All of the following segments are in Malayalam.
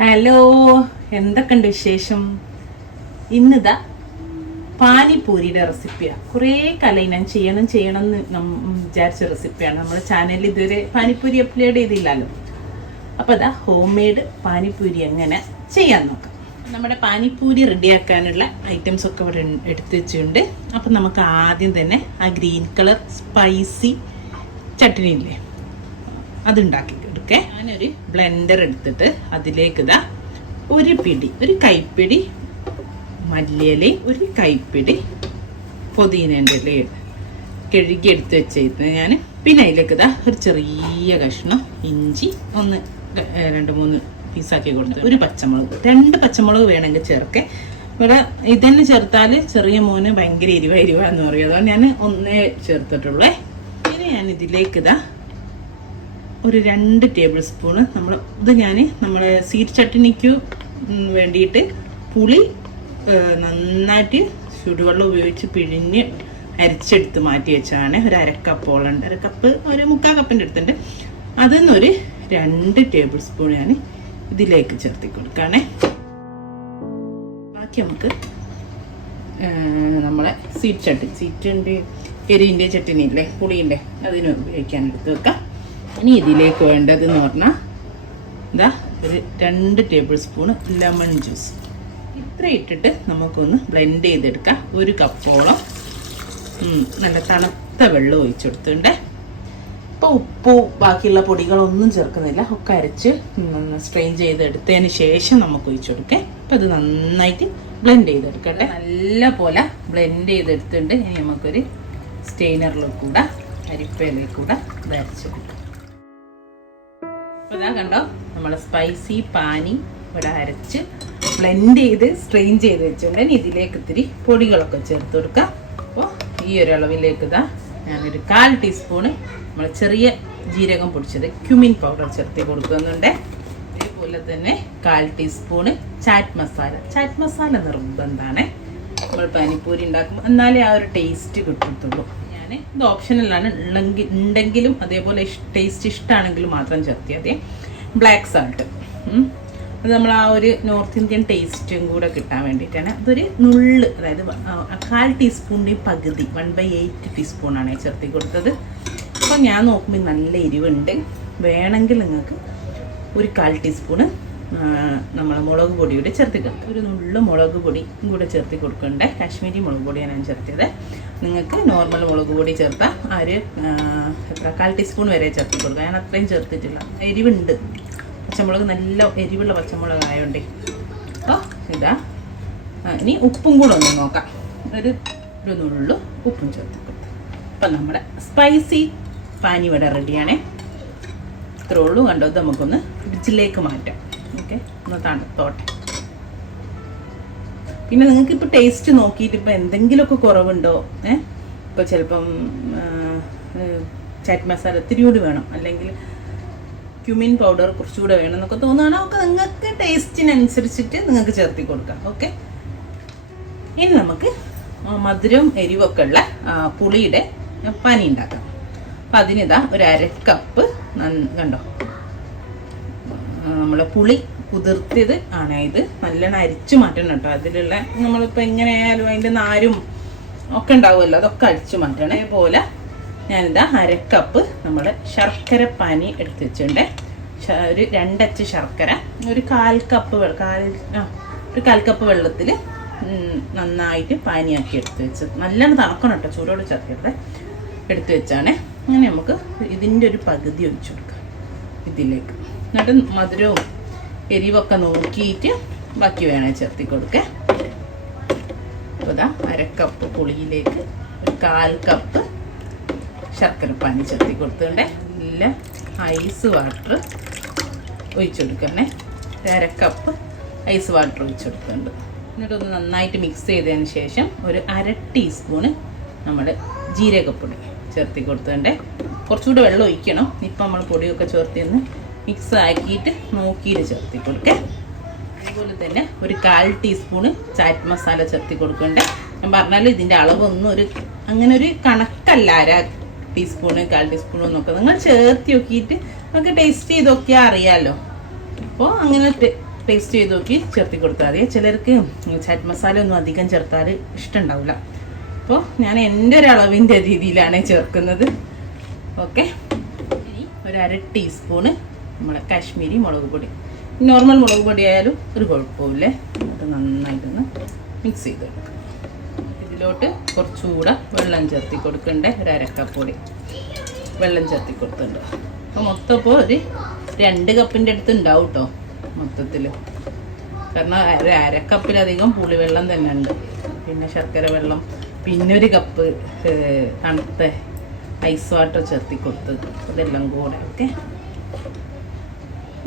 ഹലോ എന്തൊക്കെയുണ്ട് വിശേഷം? ഇന്നിതാ പാനിപൂരിയുടെ റെസിപ്പിയാണ് കുറേ കാലമായി ഞാൻ ചെയ്യണം ചെയ്യണം എന്ന് വിചാരിച്ച റെസിപ്പിയാണ്. നമ്മുടെ ചാനലിൽ ഇതുവരെ പാനിപ്പൂരി അപ്ലോഡ് ചെയ്തില്ലല്ലോ. അപ്പോൾ അതാ ഹോം മെയ്ഡ് പാനിപ്പൂരി എങ്ങനെ ചെയ്യാൻ നോക്കാം. നമ്മുടെ പാനിപ്പൂരി റെഡിയാക്കാനുള്ള ഐറ്റംസ് ഒക്കെ ഇവിടെ എടുത്ത് വെച്ചിട്ടുണ്ട്. അപ്പം നമുക്ക് ആദ്യം തന്നെ ആ ഗ്രീൻ കളർ സ്പൈസി ചട്നി ഇല്ലേ അതുണ്ടാക്കി എടുക്കേ ഞാനൊരു ബ്ലെൻഡർ എടുത്തിട്ട് അതിലേക്ക് ഇതാ ഒരു പിടി ഒരു കൈപ്പിടി മല്ലിയില ഒരു കൈപ്പിടി പൊതിനേന്റെ ഇലയും കഴുകി എടുത്ത് വെച്ചിരുന്നു ഞാൻ പിന്നെ അതിലേക്ക് ഇതാ ഒരു ചെറിയ കഷ്ണം ഇഞ്ചി ഒന്ന് രണ്ട് മൂന്ന് പീസാക്കി കൊടുത്തു ഒരു പച്ചമുളക്. രണ്ട് പച്ചമുളക് വേണമെങ്കിൽ ചേർക്കേ. ഇവിടെ ഇതന്നെ ചേർത്താൽ ചെറിയ മോന് ഭയങ്കര ഇരുവ എരിവ എന്ന് പറയും. അതുകൊണ്ട് ഞാൻ ഒന്നേ ചേർത്തിട്ടുള്ളേ. ഇനി ഞാൻ ഇതിലേക്ക് ഇതാ ഒരു രണ്ട് ടേബിൾ സ്പൂണ് നമ്മൾ ഇത് ഞാൻ നമ്മളെ സീറ്റ് ചട്ടിനിക്ക് വേണ്ടിയിട്ട് പുളി നന്നായിട്ട് ചുടുവെള്ളം ഉപയോഗിച്ച് പിഴിഞ്ഞ് അരിച്ചെടുത്ത് മാറ്റി വെച്ചാണ്. ഒരു അരക്കപ്പോളം ഉണ്ട്. അരക്കപ്പ് ഒരു മുക്കാൽ കപ്പിന്റെ അടുത്തുണ്ട്. അതിൽ നിന്നൊരു രണ്ട് ടേബിൾ സ്പൂൺ ഞാൻ ഇതിലേക്ക് ചേർത്തി കൊടുക്കുകയാണേ ബാക്കി നമുക്ക് നമ്മളെ സീറ്റ് ചട്ടി സീറ്റുണ്ട് എരിന്റെ ചട്ടിനി ഇല്ലേ പുളിന്റെ അതിന് ഉപയോഗിക്കാൻ എടുത്ത് വെക്കാം. ഇനി ഇതിലേക്ക് വേണ്ടതെന്ന് പറഞ്ഞാൽ എന്താ ഒരു രണ്ട് ടേബിൾ സ്പൂൺ ലെമൺ ജ്യൂസ് ഇത്ര ഇട്ടിട്ട് നമുക്കൊന്ന് ബ്ലെൻഡ് ചെയ്തെടുക്കാം. ഒരു കപ്പോളം നല്ല തണുത്ത വെള്ളം ഒഴിച്ചെടുത്തിട്ടുണ്ട് ഇപ്പോൾ ഉപ്പ് ബാക്കിയുള്ള പൊടികളൊന്നും ചേർക്കുന്നില്ല. ഒക്കെ അരച്ച് സ്ട്രെയിൻ ചെയ്തെടുത്തതിന് ശേഷം നമുക്ക് ഒഴിച്ചു കൊടുക്കാം. അപ്പം അത് നന്നായിട്ട് ബ്ലെൻഡ് ചെയ്തെടുക്കട്ടെ. നല്ല പോലെ ബ്ലെൻഡ് ചെയ്തെടുത്തിട്ടുണ്ട്. ഇനി നമുക്കൊരു സ്റ്റെയിനറിൽ കൂടെ അരിപ്പയിലേക്ക് കൂടെ. ഇത് അരച്ചെടുക്കാം കണ്ടോ? നമ്മൾ സ്പൈസി പാനി ഇവിടെ അരച്ച് ബ്ലെൻഡ് ചെയ്ത് സ്ട്രെയിൻ ചെയ്ത് വെച്ചുകൊണ്ട് ഇതിലേക്ക് ഇത്തിരി പൊടികളൊക്കെ ചേർത്ത് കൊടുക്കാം. അപ്പോൾ ഈ ഒരു അളവിലേക്ക് ഇതാ ഞാനൊരു കാൽ ടീസ്പൂണ് നമ്മൾ ചെറിയ ജീരകം പൊടിച്ചത് ക്യുമിൻ പൗഡർ ചേർത്ത് കൊടുക്കുന്നുണ്ട്. അതേപോലെ തന്നെ കാൽ ടീസ്പൂണ് ചാറ്റ് മസാല ചാറ്റ് മസാല നിർബന്ധമാണ് നമ്മൾ പാനിപ്പൂരി ഉണ്ടാക്കുമ്പോൾ എന്നാലേ ആ ഒരു ടേസ്റ്റ് കിട്ടത്തുള്ളൂ. ഞാൻ ഇത് ഓപ്ഷനലാണ് ഉണ്ടെങ്കിലും അതേപോലെ ടേസ്റ്റ് ഇഷ്ടമാണെങ്കിലും മാത്രം ചേർത്തിയാൽ ബ്ലാക്ക് സാൾട്ട് അത് നമ്മൾ ആ ഒരു നോർത്ത് ഇന്ത്യൻ ടേസ്റ്റും കൂടെ കിട്ടാൻ വേണ്ടിയിട്ടാണ്. അതൊരു നുള്ള് അതായത് കാൽ ടീസ്പൂണിന്റെ പകുതി വൺ ബൈ എയ്റ്റ് ടീസ്പൂണാണ് ചേർത്തി കൊടുത്തത്. അപ്പോൾ ഞാൻ നോക്കുമ്പോൾ നല്ല എരിവുണ്ട്. വേണമെങ്കിൽ നിങ്ങൾക്ക് ഒരു കാൽ ടീസ്പൂണ് നമ്മൾ മുളക് പൊടിയുടെ ചേർത്ത് കൊടുക്കുക ഒരു നുള്ള് മുളക് പൊടി കൂടെ ചേർത്ത് കൊടുക്കണ്ടേ? കാശ്മീരി മുളക് പൊടിയാണ് ഞാൻ ചേർത്തത് നിങ്ങൾക്ക് നോർമൽ മുളക് പൊടി ചേർത്താൽ ആ ഒരു എത്ര കാൽ ടീസ്പൂൺ വരെ ചേർത്ത് കൊടുക്കുക ഞാൻ അത്രയും ചേർത്തിട്ടില്ല. എരിവുണ്ട്. പച്ചമുളക് നല്ല എരിവുള്ള പച്ചമുളക് ആയതുകൊണ്ട് അപ്പോൾ ഇതാ ഇനി ഉപ്പും കൂടെ ഒന്ന് നോക്കാം. ഒരു ഒരു നുള്ളു ഉപ്പും ചേർത്ത് കൊടുത്തു അപ്പം നമ്മുടെ സ്പൈസി പാനി വട റെഡിയാണേ ഇത്രേ ഉള്ളൂ. കണ്ടോ? നമുക്കൊന്ന് ഫ്രിഡ്ജിലേക്ക് മാറ്റാം. ഓക്കെ ഒന്ന് തണുത്തോട്ടെ. പിന്നെ നിങ്ങൾക്ക് ഇപ്പോൾ ടേസ്റ്റ് നോക്കിയിട്ട് ഇപ്പോൾ എന്തെങ്കിലുമൊക്കെ കുറവുണ്ടോ? ഏ? ഇപ്പോൾ ചിലപ്പം ചാറ്റ് മസാല ഇത്തിരി കൂടി വേണം. അല്ലെങ്കിൽ ക്യുമിൻ പൗഡർ കുറച്ചുകൂടെ വേണം എന്നൊക്കെ തോന്നുകയാണോ ഒക്കെ നിങ്ങൾക്ക് ടേസ്റ്റിനനുസരിച്ചിട്ട് നിങ്ങൾക്ക് ചേർത്തി കൊടുക്കാം. ഓക്കെ? ഇനി നമുക്ക് മധുരവും എരിവൊക്കെ ഉള്ള പുളിയുടെ പനി ഉണ്ടാക്കാം. അപ്പം അതിനിതാ ഒരു അര കപ്പ് കണ്ടോ? നമ്മളെ പുളി കുതിർത്തിയത് ആണ്. ഇത് നല്ലോണം അരിച്ചു മാറ്റണം കേട്ടോ. അതിലുള്ള നമ്മളിപ്പോൾ എങ്ങനെ ആയാലും അതിന്റെ നാരും ഒക്കെ ഉണ്ടാവുമല്ലോ അതൊക്കെ അരിച്ചു മാറ്റണം. അതേപോലെ ഞാനിതാ അരക്കപ്പ് കപ്പ് നമ്മൾ ശർക്കര പനി എടുത്ത് വെച്ചിട്ടുണ്ട്. ഒരു രണ്ടച്ച് ശർക്കര ഒരു കാൽ കപ്പ് കാൽ ഒരു കാൽ കപ്പ് വെള്ളത്തിൽ നന്നായിട്ട് പാനിയാക്കി എടുത്ത് വെച്ച് നല്ലോണം തണക്കണം കേട്ടോ ചൂടോട് ചേർക്കരുത് എടുത്ത് വെച്ചാണ്. അങ്ങനെ നമുക്ക് ഇതിന്റെ ഒരു പകുതി ഒഴിച്ചു കൊടുക്കാം ഇതിലേക്ക്. എന്നിട്ട് മധുരവും എരിവൊക്കെ നോക്കിയിട്ട് ബാക്കി വേണേൽ ചേർത്തി കൊടുക്കുക അപ്പോൾ ഇതാ അരക്കപ്പ് പുളിയിലേക്ക് ഒരു കാൽ കപ്പ് ശർക്കര പാനി ചേർത്തി കൊടുത്തുകൊണ്ട് നല്ല ഐസ് വാട്ടർ ഒഴിച്ചു കൊടുക്കണേ. അരക്കപ്പ് ഐസ് വാട്ടർ ഒഴിച്ചു കൊടുക്കുന്നുണ്ട് എന്നിട്ടൊന്ന് നന്നായിട്ട് മിക്സ് ചെയ്തതിന് ശേഷം ഒരു അര ടീസ്പൂണ് നമ്മുടെ ജീരകപ്പൊടി ചേർത്തി കൊടുത്തുകൊണ്ട് കുറച്ചുകൂടെ വെള്ളം ഒഴിക്കണം. ഇപ്പം നമ്മൾ പൊടിയൊക്കെ ചേർത്തി ഒന്ന് മിക്സ് ആക്കിയിട്ട് നോക്കിയിട്ട് ചേർത്തി കൊടുക്കേ. അതുപോലെ തന്നെ ഒരു കാൽ ടീസ്പൂണ് ചാറ്റ് മസാല ചേർത്തി കൊടുക്കണ്ടേ ഞാൻ പറഞ്ഞാലും ഇതിന്റെ അളവൊന്നും ഒരു അങ്ങനെ ഒരു കണക്കല്ല അര ടീസ്പൂണ് കാൽ ടീസ്പൂൺ എന്നൊക്കെ. നിങ്ങൾ ചേർത്തി നോക്കിയിട്ട് നമുക്ക് ടേസ്റ്റ് ചെയ്തൊക്കെ അറിയാമല്ലോ അപ്പോൾ അങ്ങനെ ടേസ്റ്റ് ചെയ്ത് നോക്കി ചേർത്തി കൊടുത്താൽ മതി. ചിലർക്ക് ചാറ്റ് മസാല ഒന്നും അധികം ചേർത്താൽ ഇഷ്ടമുണ്ടാവില്ല അപ്പോൾ ഞാൻ എന്റെ ഒരു അളവിന്റെ രീതിയിലാണ് ചേർക്കുന്നത്. ഓക്കെ. ഒരു അര ടീസ്പൂണ് നമ്മളെ കാശ്മീരി മുളക് പൊടി. നോർമൽ മുളക് പൊടി ആയാലും ഒരു കുഴപ്പമില്ലേ എന്നിട്ട് നന്നായിട്ടൊന്ന് മിക്സ് ചെയ്ത് കൊടുക്കുക ഇതിലോട്ട് കുറച്ചുകൂടെ വെള്ളം ചേർത്തി കൊടുക്കണ്ടേ? ഒരു അരക്കപ്പൊടി വെള്ളം ചേർത്തി കൊടുത്തിട്ടുണ്ട്. അപ്പോൾ മൊത്തം ഇപ്പോൾ ഒരു രണ്ട് കപ്പിന്റെ അടുത്ത് ഉണ്ടാവും കേട്ടോ മൊത്തത്തിൽ കാരണം ഒരു അരക്കപ്പിലധികം പുളിവെള്ളം തന്നെ ഉണ്ട്. പിന്നെ ശർക്കര വെള്ളം പിന്നെ ഒരു കപ്പ് തണുത്ത ഐസ് വാട്ടർ ചേർത്തി കൊടുത്ത് ഇതെല്ലാം കൂടെ ഓക്കെ?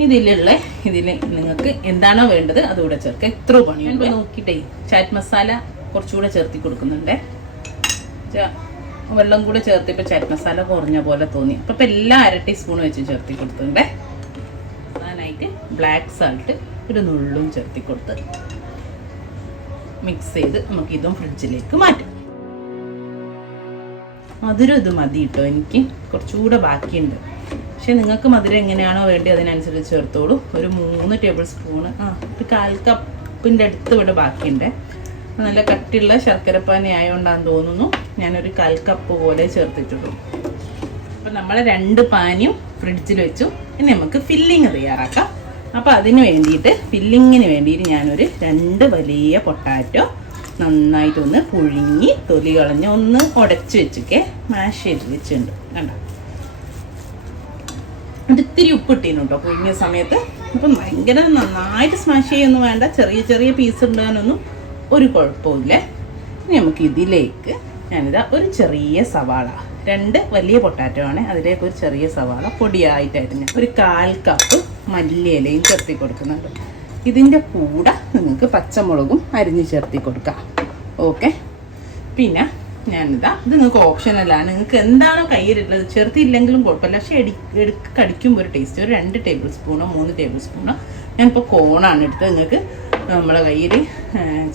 ഇതിലുള്ള ഇതിൽ നിങ്ങൾക്ക് എന്താണോ വേണ്ടത് അതുകൂടെ ചേർക്കുക എത്ര പണി ഇപ്പോൾ നോക്കിയിട്ടേ ചാറ്റ് മസാല കുറച്ചുകൂടെ ചേർത്തി കൊടുക്കുന്നുണ്ട്. വെള്ളം കൂടെ ചേർത്തിപ്പോൾ ചാറ്റ് മസാല കുറഞ്ഞ പോലെ തോന്നി. അപ്പോൾ ഇപ്പം എല്ലാം അര ടീസ്പൂൺ വെച്ച് ചേർത്തി കൊടുത്തുണ്ട് അതിനായിട്ട് ബ്ലാക്ക് സാൾട്ട് ഒരു നുള്ളും ചേർത്തി കൊടുത്ത് മിക്സ് ചെയ്ത് നമുക്ക് ഇതും ഫ്രിഡ്ജിലേക്ക് മാറ്റാം. മധുരം ഇത് മതി കേട്ടോ എനിക്ക്. കുറച്ചുകൂടെ ബാക്കിയുണ്ട്. പക്ഷെ നിങ്ങൾക്ക് മധുരം എങ്ങനെയാണോ വേണ്ടി അതിനനുസരിച്ച് ചേർത്തോളൂ. ഒരു മൂന്ന് ടേബിൾ സ്പൂണ് ആ ഒരു കാൽ കപ്പിന്റെ അടുത്ത് ഇവിടെ ബാക്കിയുണ്ട്. നല്ല കട്ടിയുള്ള ശർക്കരപ്പാനി ആയതുകൊണ്ടാന്ന് തോന്നുന്നു. ഞാനൊരു കാൽ കപ്പ് പോലെ ചേർത്തിട്ടുള്ളൂ. അപ്പം നമ്മൾ രണ്ട് പാനിയും ഫ്രിഡ്ജിൽ വെച്ചു. ഇനി നമുക്ക് ഫില്ലിങ് തയ്യാറാക്കാം. അപ്പോൾ അതിന് വേണ്ടിയിട്ട് ഫില്ലിങ്ങിന് വേണ്ടിയിട്ട് ഞാനൊരു രണ്ട് വലിയ പൊട്ടാറ്റോ നന്നായിട്ടൊന്ന് പുഴുങ്ങി തൊലി കളഞ്ഞ് ഒന്ന് ഉടച്ച് വെച്ചൊക്കെ. മാഷ് ചെയ്ത് വെച്ചിട്ടുണ്ട്. കണ്ടോ? ഒരിത്തിരി ഉപ്പിട്ടീനു കേട്ടോ പുഴുങ്ങിയ സമയത്ത്. അപ്പം ഭയങ്കര നന്നായിട്ട് സ്മാഷ് ചെയ്യൊന്നും വേണ്ട. ചെറിയ ചെറിയ പീസ് ഉണ്ടാകാനൊന്നും ഒരു കുഴപ്പമില്ല ഇനി നമുക്ക് ഇതിലേക്ക് ഞാനിതാ ഒരു ചെറിയ സവാള. രണ്ട് വലിയ പൊട്ടാറ്റോ ആണ്. അതിലേക്ക് ഒരു ചെറിയ സവാള പൊടിയായിട്ടായിട്ട് ഞാൻ ഒരു കാൽ കപ്പ് മല്ലിയിലയും ചേർത്തി കൊടുക്കുന്നുണ്ട്. ഇതിന്റെ കൂടെ നിങ്ങൾക്ക് പച്ചമുളകും അരിഞ്ഞ് ചേർത്തി കൊടുക്കാം. ഓക്കെ പിന്നെ ഞാനിതാ ഇത് നിങ്ങൾക്ക് ഓപ്ഷനലാണ് നിങ്ങൾക്ക് എന്താണോ കയ്യിലുള്ളത് ചെറുത്തില്ലെങ്കിലും കുഴപ്പമില്ല. പക്ഷെ എടി എടുക്ക് കടിക്കുമ്പോൾ ഒരു ടേസ്റ്റ് ഒരു രണ്ട് ടേബിൾ സ്പൂണോ മൂന്ന് ടേബിൾ സ്പൂണോ ഞാനിപ്പോൾ കോണാണ് എടുത്തത്. നിങ്ങൾക്ക് നമ്മളെ കയ്യിൽ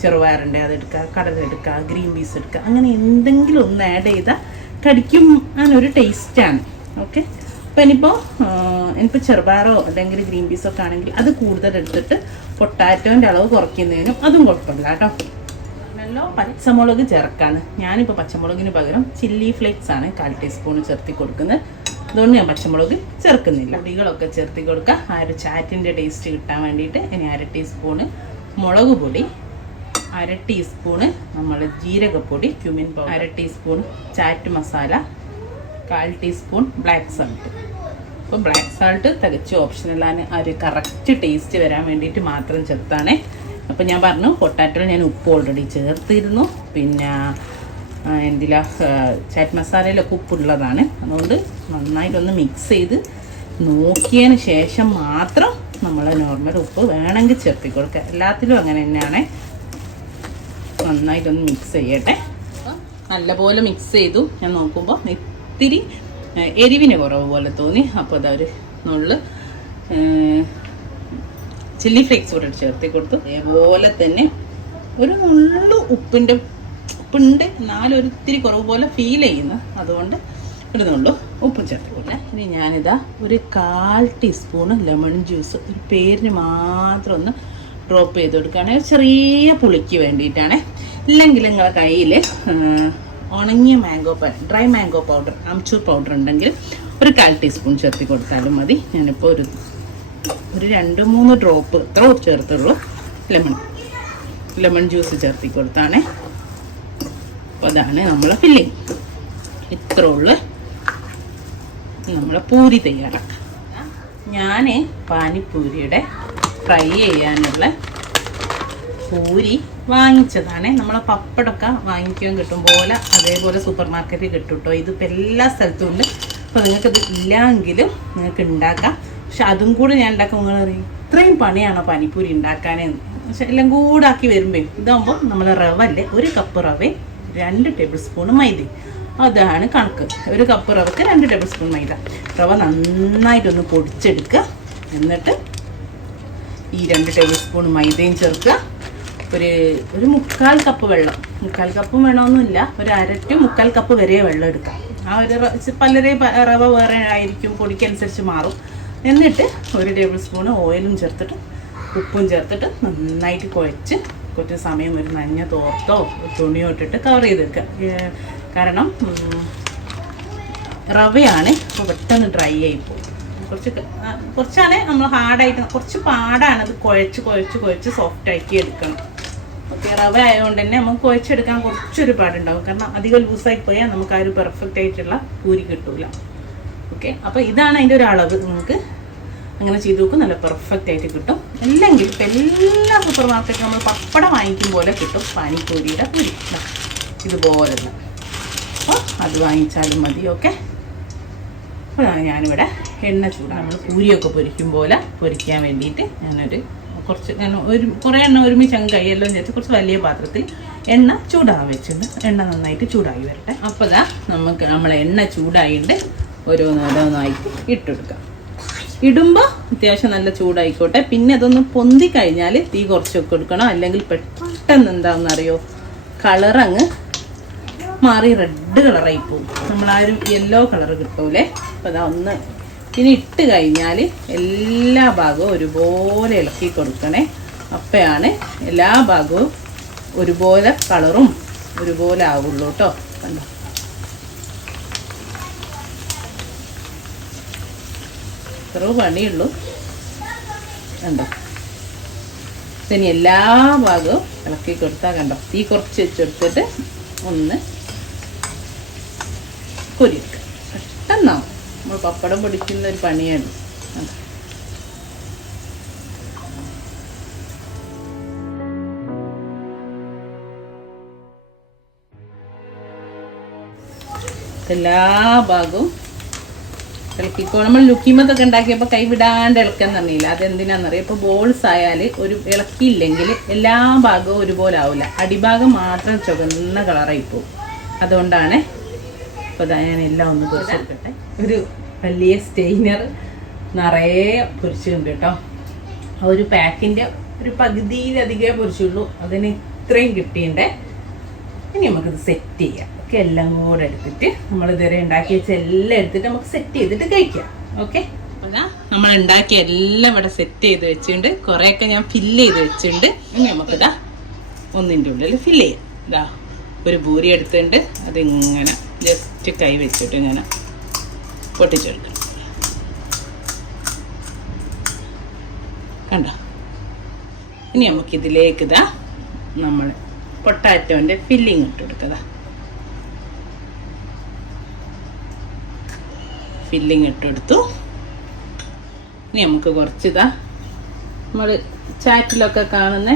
ചെറുപയറുണ്ട് അതെടുക്കുക കടല എടുക്കുക ഗ്രീൻ പീസ് എടുക്കുക അങ്ങനെ എന്തെങ്കിലും ഒന്ന് ആഡ് ചെയ്താൽ കടിക്കും. ഒരു ടേസ്റ്റാണ് ഓക്കെ അപ്പോൾ ഇനിയിപ്പോൾ ഇനിയിപ്പോൾ ചെറുപയറോ അല്ലെങ്കിൽ ഗ്രീൻ പീസൊക്കെ ആണെങ്കിൽ അത് കൂടുതൽ എടുത്തിട്ട് പൊട്ടാറ്റോന്റെ അളവ് കുറയ്ക്കുന്നതിനും അതും കുഴപ്പമില്ല കേട്ടോ. നല്ല പച്ചമുളക് ചേർക്കാണ്. ഞാനിപ്പോൾ പച്ചമുളകിന് പകരം ചില്ലി ഫ്ലേക്സ് ആണ് കാൽ ടീസ്പൂൺ ചേർത്തി കൊടുക്കുന്നത്. അതുകൊണ്ട് ഞാൻ പച്ചമുളക് ചേർക്കുന്നില്ല. പൊടികളൊക്കെ ചേർത്തി കൊടുക്കുക ആ ഒരു ചാറ്റിന്റെ ടേസ്റ്റ് കിട്ടാൻ വേണ്ടിയിട്ട് ഇനി അര ടീസ്പൂൺ മുളക് പൊടി അര ടീസ്പൂണ് നമ്മൾ ജീരകപ്പൊടി ക്യുമിൻ പൗഡർ അര ടീസ്പൂൺ ചാറ്റ് മസാല കാൽ ടീസ്പൂൺ ബ്ലാക്ക് സാൾട്ട് അപ്പോൾ ബ്ലാക്ക് സാൾട്ട് തികച്ച് ഓപ്ഷണലാണ് ആ ഒരു കറക്റ്റ് ടേസ്റ്റ് വരാൻ വേണ്ടിയിട്ട് മാത്രം ചേർത്താണേ. അപ്പോൾ ഞാൻ പറഞ്ഞു പൊട്ടാറ്റോയിൽ ഞാൻ ഉപ്പ് ഓൾറെഡി ചേർത്തിരുന്നു. പിന്നെ എന്തിലാ ചാറ്റ് മസാലയിലൊക്കെ ഉപ്പുള്ളതാണ്. അതുകൊണ്ട് നന്നായിട്ടൊന്ന് മിക്സ് ചെയ്ത് നോക്കിയതിന് ശേഷം മാത്രം നമ്മൾ നോർമൽ ഉപ്പ് വേണമെങ്കിൽ ചേർത്തി കൊടുക്കുക എല്ലാത്തിലും അങ്ങനെ തന്നെയാണ്. നന്നായിട്ടൊന്ന് മിക്സ് ചെയ്യട്ടെ. അപ്പം നല്ലപോലെ മിക്സ് ചെയ്തു. ഞാൻ നോക്കുമ്പോൾ ഇത്തിരി എരിവിന് കുറവ് പോലെ തോന്നി. അപ്പോൾ അതൊരു നുള്ള് ചില്ലി ഫ്ലേക്സ് കൂടെ ചേർത്തി കൊടുത്തു. അതേപോലെ തന്നെ ഒരു നുള്ളു ഉപ്പിന്റെ ഉപ്പുണ്ട്. എന്നാലും ഒരിത്തിരി കുറവ് പോലെ ഫീൽ ചെയ്യുന്നു. അതുകൊണ്ട് ഒരു നുള്ളു ഉപ്പും ചേർത്ത് കൊടുക്കാം. ഇനി ഞാനിതാ ഒരു കാൽ ടീസ്പൂൺ ലെമൺ ജ്യൂസ് ഒരു പേരിന് മാത്രം ഒന്ന് ഡ്രോപ്പ് ചെയ്ത് കൊടുക്കുകയാണെങ്കിൽ ചെറിയ പുളിക്ക് വേണ്ടിയിട്ടാണ്. ഇല്ലെങ്കിൽ നിങ്ങളുടെ കയ്യിൽ ഉണങ്ങിയ mango dry mango powder amchur powder ഉണ്ടെങ്കിൽ ഒരു കാൽ ടീസ്പൂൺ ചേർത്തി കൊടുത്താലും മതി. ഞാനിപ്പോൾ ഒരു ഒരു രണ്ട് മൂന്ന് ഡ്രോപ്പ് ഇത്ര ചേർത്തുള്ളൂ. ലെമൺ ലെമൺ ജ്യൂസ് ചേർത്തി കൊടുത്താണേ. അപ്പോൾ അതാണ് നമ്മളെ ഫില്ലിങ് ഇത്ര നമ്മളെ പൂരി തയ്യാറാക്കാം. ഞാൻ പാനിപ്പൂരിയുടെ ഫ്രൈ ചെയ്യാനുള്ള പൂരി വാങ്ങിച്ചതാണ്. നമ്മളെ പപ്പടമൊക്കെ വാങ്ങിക്കാൻ കിട്ടും പോലെ അതേപോലെ സൂപ്പർ മാർക്കറ്റിൽ കിട്ടും കേട്ടോ ഇതിപ്പോൾ എല്ലാ സ്ഥലത്തും ഉണ്ട്. അപ്പോൾ നിങ്ങൾക്കത് ഇല്ലെങ്കിലും നിങ്ങൾക്ക് ഉണ്ടാക്കാം പക്ഷെ അതും കൂടെ ഞാൻ പറയും ഇത്രയും പണിയാണോ പനിപ്പൂരി ഉണ്ടാക്കാനെന്ന്? പക്ഷെ എല്ലാം കൂടെ ആക്കി വരുമ്പോൾ ഇതാകുമ്പോൾ നമ്മൾ റവ അല്ലേ ഒരു കപ്പ് റവ രണ്ട് ടേബിൾ സ്പൂൺ മൈദ. അതാണ് കണക്ക്. ഒരു കപ്പ് റവക്ക് രണ്ട് ടേബിൾ സ്പൂൺ മൈദ. റവ നന്നായിട്ടൊന്ന് പൊടിച്ചെടുക്കുക. എന്നിട്ട് ഈ രണ്ട് ടേബിൾ സ്പൂൺ മൈദയും ചേർക്കുക. ഒരു ഒരു മുക്കാൽ കപ്പ് വെള്ളം. മുക്കാൽ കപ്പും വേണമെന്നില്ല. ഒരു അര ടു മുക്കാൽ കപ്പ് വരെ വെള്ളം എടുക്കാം ആ ഒരു പലരെയും റവ വേറെ ആയിരിക്കും പൊടിക്കനുസരിച്ച് മാറും. എന്നിട്ട് ഒരു ടേബിൾ സ്പൂൺ ഓയിലും ചേർത്തിട്ട് ഉപ്പും ചേർത്തിട്ട് നന്നായിട്ട് കുഴച്ച് കുറച്ച് സമയം ഒരു നഞ്ഞ തോർത്തോ തുണിയോ ഇട്ടിട്ട് കവർ ചെയ്ത് വെക്കുക. കാരണം റവയാണ് അപ്പോൾ പെട്ടെന്ന് ഡ്രൈ ആയി പോകും കുറച്ച് കുറച്ചാണ് നമ്മൾ ഹാർഡായിട്ട് കുറച്ച് പാടാണ് അത് കുഴച്ച് കുഴച്ച് കുഴച്ച് സോഫ്റ്റ് ആക്കി എടുക്കണം. ഓക്കെ റവ ആയതുകൊണ്ട് തന്നെ നമുക്ക് കുഴച്ചെടുക്കാൻ കുറച്ചൊരു പാടുണ്ടാവും. കാരണം അധികം ലൂസായി പോയാൽ നമുക്ക് ആ ഒരു പെർഫെക്റ്റ് ആയിട്ടുള്ള പൂരി കിട്ടൂല. ഓക്കെ അപ്പോൾ ഇതാണ് അതിന്റെ ഒരു അളവ് നിങ്ങൾക്ക് അങ്ങനെ ചെയ്ത് നോക്കും. നല്ല പെർഫെക്റ്റ് ആയിട്ട് കിട്ടും. അല്ലെങ്കിൽ ഇപ്പം എല്ലാ സൂപ്പർ മാർക്കറ്റിലും നമ്മൾ പപ്പടം വാങ്ങിക്കും പോലെ കിട്ടും. പാനിപ്പൂരിയുടെ പൂരി ഇതുപോലെ തന്നെ. അപ്പോൾ അത് വാങ്ങിച്ചാലും മതി ഓക്കെ അപ്പോഴാണ് ഞാനിവിടെ എണ്ണ ചൂടാണ് നമ്മൾ പൂരിയൊക്കെ പൊരിക്കും പോലെ പൊരിക്കാൻ വേണ്ടിയിട്ട് ഞാനൊരു കുറച്ച് ഞാൻ ഒരു കുറേ എണ്ണ ഒരുമിച്ച് അങ്ങ് കൈയെല്ലാം ചേർത്ത് കുറച്ച് വലിയ പാത്രത്തിൽ എണ്ണ ചൂടാകാൻ വെച്ചിട്ടുണ്ട് എണ്ണ നന്നായിട്ട് ചൂടായി വരട്ടെ. അപ്പോൾ നമുക്ക് നമ്മളെ എണ്ണ ചൂടായിട്ട് ഓരോന്നോരോന്നായിട്ട് ഇട്ടെടുക്കാം. ഇടുമ്പോൾ അത്യാവശ്യം നല്ല ചൂടായിക്കോട്ടെ. പിന്നെ അതൊന്ന് പൊന്തി കഴിഞ്ഞാൽ തീ കുറച്ചൊക്കെ എടുക്കണം. അല്ലെങ്കിൽ പെട്ടെന്ന് എന്താണെന്നറിയോ? കളറങ്ങ് മാറി റെഡ് കളറായി പോകും. നമ്മളാരും യെല്ലോ കളർ കിട്ടൂലേ? അപ്പോൾ അതാ ഒന്ന് ഇനി ഇട്ട് കഴിഞ്ഞാൽ എല്ലാ ഭാഗവും ഒരുപോലെ ഇളക്കി കൊടുക്കണേ. അപ്പോഴാണ് എല്ലാ ഭാഗവും ഒരുപോലെ കളറും ഒരുപോലെ ആവുള്ളൂ കേട്ടോ. കണ്ടോ? ഇത്ര പണിയുള്ളൂ. കണ്ടോ? ഇനി എല്ലാ ഭാഗവും ഇളക്കി കൊടുത്താൽ കണ്ടോ? തീ കുറച്ച് വെച്ചെടുത്തിട്ട് ഒന്ന് കൊരിയെടുക്കുക പെട്ടെന്നാവും നമ്മൾ പപ്പടം പൊടിക്കുന്ന ഒരു പണിയാണ്? എല്ലാ ഭാഗവും ഇളക്കിക്കോ നമ്മൾ ലുക്കിമത്തൊക്കെ ഉണ്ടാക്കിയപ്പോൾ കൈ വിടാണ്ട് ഇളക്കാൻ തന്നില്ല അതെന്തിനാണെന്നറിയാം ഇപ്പോൾ ബോൾസ് ആയാൽ ഒരു ഇളക്കിയില്ലെങ്കിൽ എല്ലാ ഭാഗവും ഒരുപോലെ ആവില്ല അടിഭാഗം മാത്രം ചുവന്ന കളറായി പോകും. അതുകൊണ്ടാണ് ഇപ്പോൾ ഞാൻ എല്ലാം ഒന്ന് പൊരിച്ചെടുക്കട്ടെ ഒരു വലിയ സ്റ്റെയിനർ നിറയെ പൊരിച്ചിട്ടുണ്ട് കേട്ടോ. ആ ഒരു പാക്കിന്റെ ഒരു പകുതിയിലധികമേ പൊരിച്ചുള്ളൂ. അതിന് ഇത്രയും കിട്ടിയിട്ടുണ്ട്. ഇനി നമുക്കിത് സെറ്റ് ചെയ്യാം. ഓക്കെ എല്ലാം കൂടെ എടുത്തിട്ട് നമ്മൾ ഇതുവരെ ഉണ്ടാക്കി വെച്ച എല്ലാം എടുത്തിട്ട് നമുക്ക് സെറ്റ് ചെയ്തിട്ട് കഴിക്കാം. ഓക്കെ നമ്മൾ ഉണ്ടാക്കിയ എല്ലാം ഇവിടെ സെറ്റ് ചെയ്ത് വെച്ചിട്ടുണ്ട്. കുറേയൊക്കെ ഞാൻ ഫില്ല് ചെയ്ത് വെച്ചിട്ടുണ്ട്. നമുക്കിതാ ഒന്നിന്റെ ഉള്ളിൽ ഫില്ല് ചെയ്യാം. ഇതാ ഒരു ഭൂരി എടുത്തിട്ടുണ്ട്. അതിങ്ങനെ ജസ്റ്റ് കൈ വെച്ചിട്ട് ഇങ്ങനെ പൊട്ടിച്ചെടുക്കണം. കണ്ടോ? ഇനി നമുക്കിതിലേക്ക് ഇതാ നമ്മൾ പൊട്ടാറ്റോന്റെ ഫില്ലിങ് ഇട്ട് ഫില്ലിങ് ഇട്ടെടുത്തു. ഇനി നമുക്ക് കുറച്ച് ഇതാ നമ്മൾ ചാറ്റിലൊക്കെ കാണുന്ന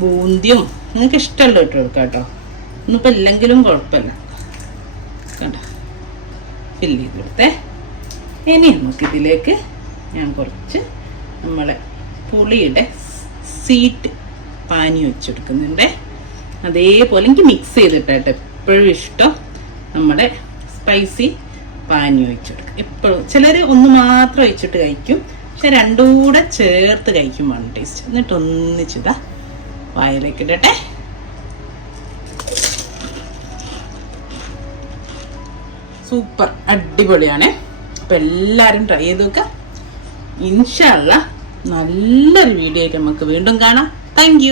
ബൂന്തിയും നിങ്ങൾക്ക് ഇഷ്ടമുള്ള ഇട്ട് കൊടുക്കാം കേട്ടോ. ഒന്നിപ്പോൾ ഇല്ലെങ്കിലും കുഴപ്പമില്ല. കണ്ടോ? ഫില്ല് ചെയ്ത് കൊടുത്തേ. ഇനി നമുക്കിതിലേക്ക് ഞാൻ കുറച്ച് നമ്മളെ പുളിയുടെ സീറ്റ് പാനി വെച്ചെടുക്കുന്നുണ്ട്. അതേപോലെ എനിക്ക് മിക്സ് ചെയ്തിട്ടായിട്ട് എപ്പോഴും ഇഷ്ടം. നമ്മുടെ സ്പൈസി പാനി ഒഴിച്ചെടുക്കും എപ്പോഴും ചിലർ ഒന്ന് മാത്രം ഒഴിച്ചിട്ട് കഴിക്കും. പക്ഷെ രണ്ടും കൂടെ ചേർത്ത് വൺ ടേസ്റ്റ് എന്നിട്ട് ഒന്നിച്ചിതാ വായിലേക്ക് ഇടട്ടെ. സൂപ്പർ അടിപൊളിയാണ്. അപ്പം എല്ലാവരും ട്രൈ ചെയ്ത് നോക്കുക ഇൻഷല്ല നല്ലൊരു വീഡിയോ ആയിട്ട് നമുക്ക് വീണ്ടും കാണാം. താങ്ക്